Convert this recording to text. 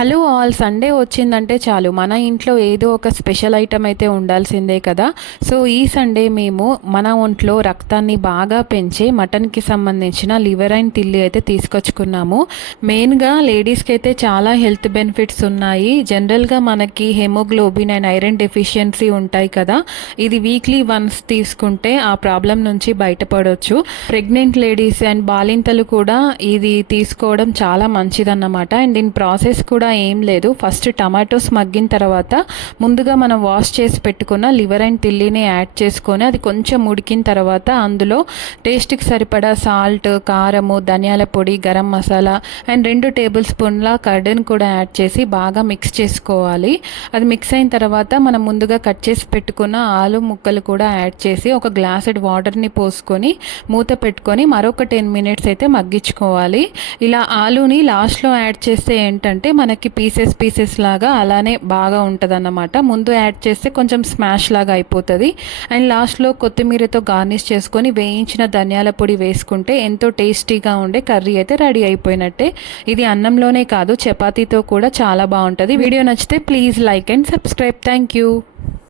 Hello all Sunday వచ్చిందంటే చాలు. మన ఇంట్లో ఏదో ఒక స్పెషల్ ఐటమ్ అయితే ఉండాల్సిందే కదా. సో ఈ సండే మేము మన ఒంట్లో రక్తాన్ని బాగా పెంచే మటన్కి సంబంధించిన లివర్ అండ్ తిల్లి అయితే తీసుకొచ్చుకున్నాము. మెయిన్గా లేడీస్కి అయితే చాలా హెల్త్ బెనిఫిట్స్ ఉన్నాయి. జనరల్గా మనకి హెమోగ్లోబిన్ అండ్ ఐరన్ డెఫిషియన్సీ ఉంటాయి కదా. ఇది వీక్లీ వన్స్ తీసుకుంటే ఆ ప్రాబ్లం నుంచి బయటపడవచ్చు ప్రెగ్నెంట్ లేడీస్ అండ్ బాలింతలు కూడా ఇది తీసుకోవడం చాలా మంచిదన్నమాట. అండ్ దీని ప్రాసెస్ కూడా ఏం లేదు. ఫస్ట్ టమాటోస్ మగ్గిన తర్వాత ముందుగా మనం వాష్ చేసి పెట్టుకున్న లివర్ అండ్ తిల్లిని యాడ్ చేసుకొని అది కొంచెం ఉడికిన తర్వాత అందులో టేస్ట్కి సరిపడా సాల్ట్ కారము ధనియాల పొడి గరం మసాలా అండ్ రెండు టేబుల్ స్పూన్ల కర్డన్ కూడా యాడ్ చేసి బాగా మిక్స్ చేసుకోవాలి. అది మిక్స్ అయిన తర్వాత మనం ముందుగా కట్ చేసి పెట్టుకున్న ఆలు ముక్కలు కూడా యాడ్ చేసి ఒక గ్లాసెడ్ వాటర్ని పోసుకొని మూత పెట్టుకొని మరొక టెన్ మినిట్స్ అయితే మగ్గించుకోవాలి. ఇలా ఆలుని లాస్ట్లో యాడ్ చేస్తే ఏంటంటే మనకి పీసెస్ పీసెస్ లాగా అలానే బాగా ఉంటుంది ముందు యాడ్ చేస్తే కొంచెం స్మాష్ లాగా అయిపోతుంది. అండ్ లాస్ట్లో కొత్తిమీరతో గార్నిష్ చేసుకొని వేయించిన ధనియాల పొడి వేసుకుంటే ఎంతో టేస్టీగా ఉండే కర్రీ అయితే రెడీ అయిపోయినట్టే. ఇది అన్నంలోనే కాదు చపాతీతో కూడా చాలా బాగుంటుంది. వీడియో నచ్చితే please like and subscribe. Thank you.